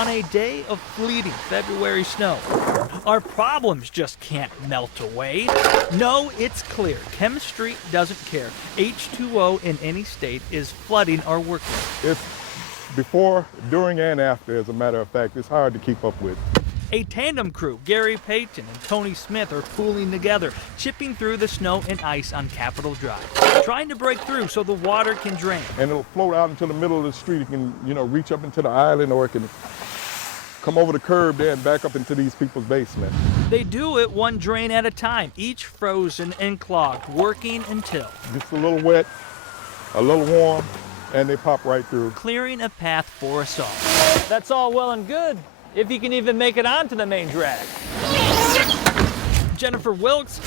on a day of fleeting February snow. Our problems just can't melt away. No, it's clear. Chemistry doesn't care. H2O in any state is flooding our workload. It's before, during, and after, as a matter of fact. It's hard to keep up with. A tandem crew, Gary Payton and Tony Smith, are pooling together, chipping through the snow and ice on Capitol Drive, trying to break through so the water can drain. And it'll float out into the middle of the street. It can, reach up into the island, or it can come over the curb there and back up into these people's basements. They do it one drain at a time, each frozen and clogged, working until Just a little wet, a little warm, and they pop right through. clearing a path for us all. That's all well and good, if you can even make it onto the main drag. Jennifer Wilkes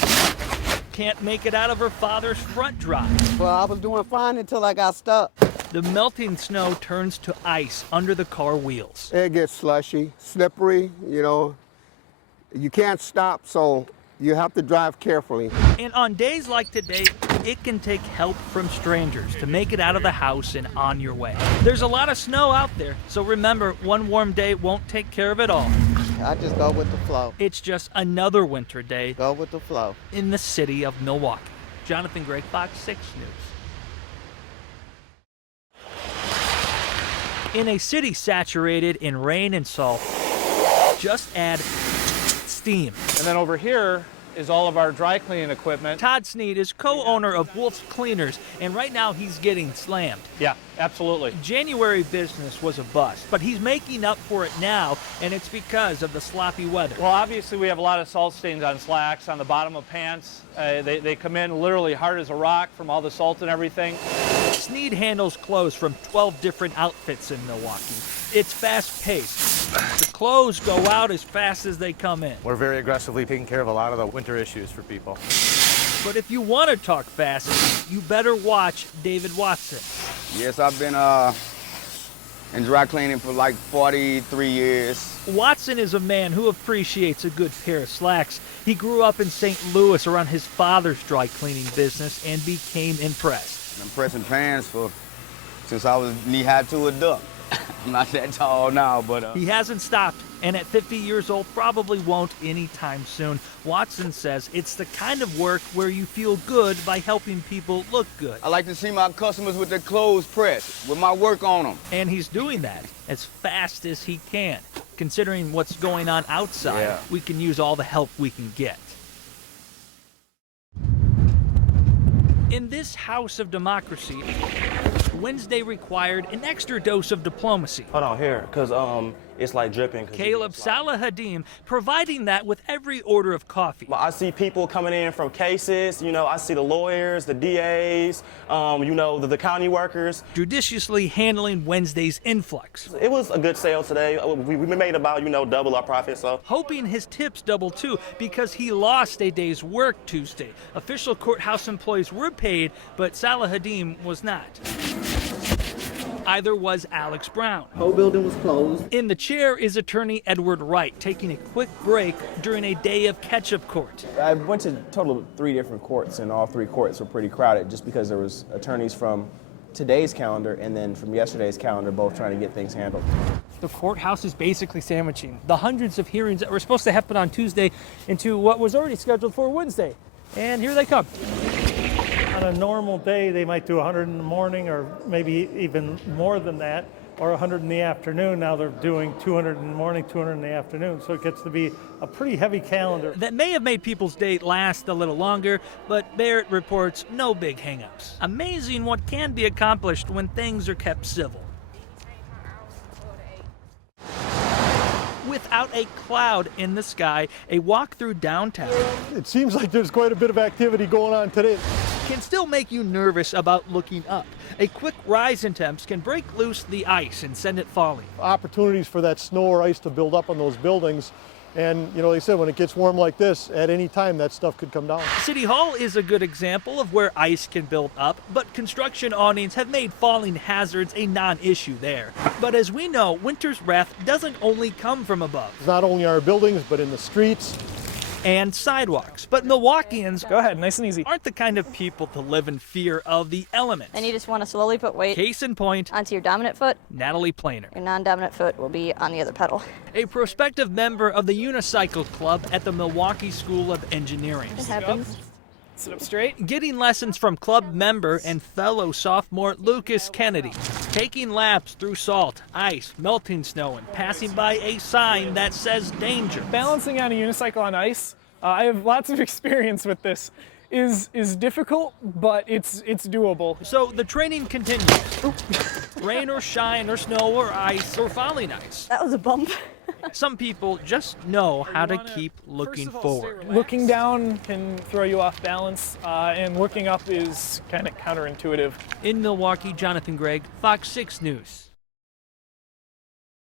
can't make it out of her father's front drive. Well, I was doing fine until I got stuck. The melting snow turns to ice under the car wheels. It gets slushy, slippery, You can't stop, so you have to drive carefully. And on days like today, it can take help from strangers to make it out of the house and on your way. There's a lot of snow out there, so remember, one warm day won't take care of it all. I just go with the flow. It's just another winter day Go with the flow. in the city of Milwaukee. Jonathan Gray, Fox 6 News. In a city saturated in rain and salt, just add steam. And then over here is all of our dry cleaning equipment. Todd Sneed is co-owner of Wolf's Cleaners, and right now he's getting slammed. Yeah, absolutely. January business was a bust, but he's making up for it now, and it's because of the sloppy weather. Well, obviously we have a lot of salt stains on slacks, on the bottom of pants. They come in literally hard as a rock from all the salt and everything. Sneed handles clothes from 12 different outfits in Milwaukee. It's fast-paced. The clothes go out as fast as they come in. We're very aggressively taking care of a lot of the winter issues for people. But if you want to talk fast, you better watch David Watson. Yes, I've been in dry cleaning for like 43 years. Watson is a man who appreciates a good pair of slacks. He grew up in St. Louis around his father's dry cleaning business and became impressed. I'm pressing pants since I was knee-high to a duck. I'm not that tall now, but... He hasn't stopped, and at 50 years old, probably won't anytime soon. Watson says it's the kind of work where you feel good by helping people look good. I like to see my customers with their clothes pressed, with my work on them. And he's doing that as fast as he can. Considering what's going on outside, we can use all the help we can get. In this house of democracy, Wednesday required an extra dose of diplomacy. Hold on here, because it's like dripping. Caleb Salahadim providing that with every order of coffee. I see people coming in from cases, I see the lawyers, the DAs, the county workers. Judiciously handling Wednesday's influx. It was a good sale today. We made about, double our profit, so. Hoping his tips double too, because he lost a day's work Tuesday. Official courthouse employees were paid, but Salahadim was not. Either was Alex Brown. Whole building was closed. In the chair is attorney Edward Wright, taking a quick break during a day of catch-up court. I went to a total of 3 different courts, and all 3 courts were pretty crowded just because there was attorneys from today's calendar and then from yesterday's calendar both trying to get things handled. The courthouse is basically sandwiching the hundreds of hearings that were supposed to happen on Tuesday into what was already scheduled for Wednesday. And here they come. On a normal day, they might do 100 in the morning or maybe even more than that, or 100 in the afternoon. Now they're doing 200 in the morning, 200 in the afternoon. So it gets to be a pretty heavy calendar. That may have made people's day last a little longer, but Barrett reports no big hangups. Amazing what can be accomplished when things are kept civil. Without a cloud in the sky, a walk through downtown It seems like there's quite a bit of activity going on today. can still make you nervous about looking up. A quick rise in temps can break loose the ice and send it falling. Opportunities for that snow or ice to build up on those buildings. And, like I said, when it gets warm like this, at any time that stuff could come down. City Hall is a good example of where ice can build up, but construction awnings have made falling hazards a non-issue there. But as we know, winter's wrath doesn't only come from above. Not only our buildings, but in the streets, and sidewalks. But Milwaukeeans Go ahead, nice and easy. aren't the kind of people to live in fear of the elements. And you just want to slowly put weight Case in point, onto your dominant foot. Natalie Planer, Your non-dominant foot will be on the other pedal. a prospective member of the Unicycle Club at the Milwaukee School of Engineering. It happens. Sit up straight. Getting lessons from club member and fellow sophomore Lucas Kennedy. Taking laps through salt, ice, melting snow, and passing by a sign that says danger. Balancing on a unicycle on ice, I have lots of experience with this, is difficult, but it's doable. So the training continues. Rain or shine or snow or ice or falling ice. That was a bump. Some people just know how to keep looking forward. Looking down can throw you off balance, and looking up is kind of counterintuitive. In Milwaukee, Jonathan Gregg, Fox 6 News.